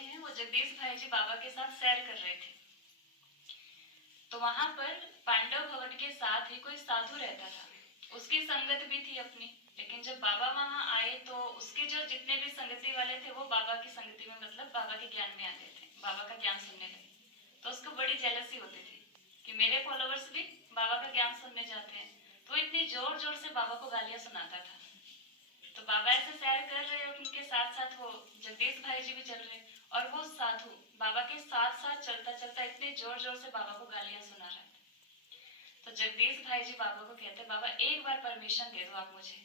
हैं वो जगदीश भाई जी बाबा के साथ सैर कर रहे थे। तो वहां पर पांडव भवन के साथ ही कोई साधु रहता था, उसकी संगत भी थी अपनी। लेकिन जब बाबा वहां आए तो उसके जो जितने भी संगति वाले थे वो बाबा की संगति में, मतलब बाबा के ज्ञान में आ गए थे, बाबा का ज्ञान सुनने लगे। तो उसको बड़ी जेलसी होती थी कि मेरे फॉलोवर्स भी बाबा का ज्ञान सुनने जाते हैं। तो इतनी जोर जोर से बाबा को गालियां सुनाता था। तो बाबा ऐसे सैर कर रहे और उनके साथ साथ वो जगदीश भाई जी भी चल रहे, और वो साधु बाबा के साथ साथ चलता चलता इतने जोर जोर से बाबा को गालियां सुना रहा था। तो जगदीश भाई जी बाबा को कहते, बाबा एक बार परमिशन दे दो आप मुझे,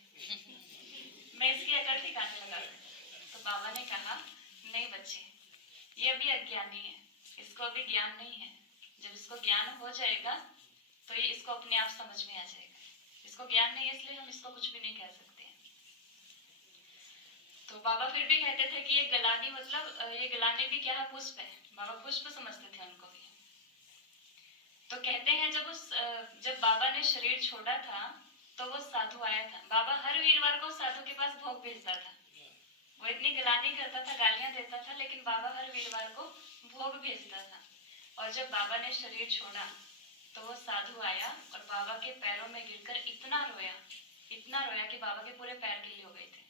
मैं इसकी अकल ठिकाने लगा दूं। तो बाबा ने कहा, नहीं बच्चे, ये अभी अज्ञानी है, इसको अभी ज्ञान नहीं है। जब इसको ज्ञान हो जाएगा तो ये इसको अपने आप समझ में आ जाएगा। इसको ज्ञान नहीं है इसलिए हम इसको कुछ भी नहीं कह सकते। तो बाबा फिर भी कहते थे कि ये गलानी, मतलब ये गलानी भी क्या है, पुष्प है। बाबा पुष्प समझते थे उनको भी। तो कहते हैं जब बाबा ने शरीर छोड़ा था तो वो साधु आया था। बाबा हर वीरवार को साधु के पास भोग भेजता था। वो इतनी गलानी करता था, गालियां देता था, लेकिन बाबा हर वीरवार को भोग भेजता था। और जब बाबा ने शरीर छोड़ा तो वो साधु आया और बाबा के पैरों में गिरकर इतना रोया कि बाबा के पूरे पैर गीले हो गए थे।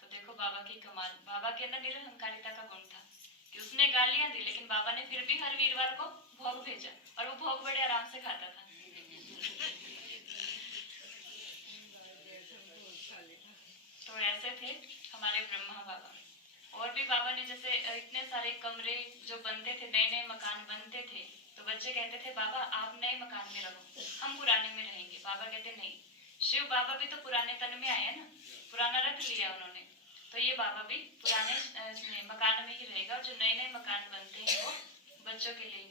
तो देखो बाबा की कमाल, बाबा के अंदर निरहंकारिता का गुण था कि उसने गालियां दी लेकिन बाबा ने फिर भी हर वीरवार को भोग भेजा, और वो भोग बड़े आराम से खाता था। तो ऐसे थे हमारे ब्रह्मा बाबा। और भी बाबा ने जैसे इतने सारे कमरे जो बनते थे, नए नए मकान बनते थे, तो बच्चे कहते थे बाबा आप नए मकान में रहो, हम पुराने में रहेंगे। बाबा कहते नहीं, शिव बाबा भी तो पुराने तन में आए ना, पुराना रख लिया उन्होंने, तो ये बाबा भी पुराने मकान में ही रहेगा। और जो नए नए मकान बनते हैं वो बच्चों के लिए ही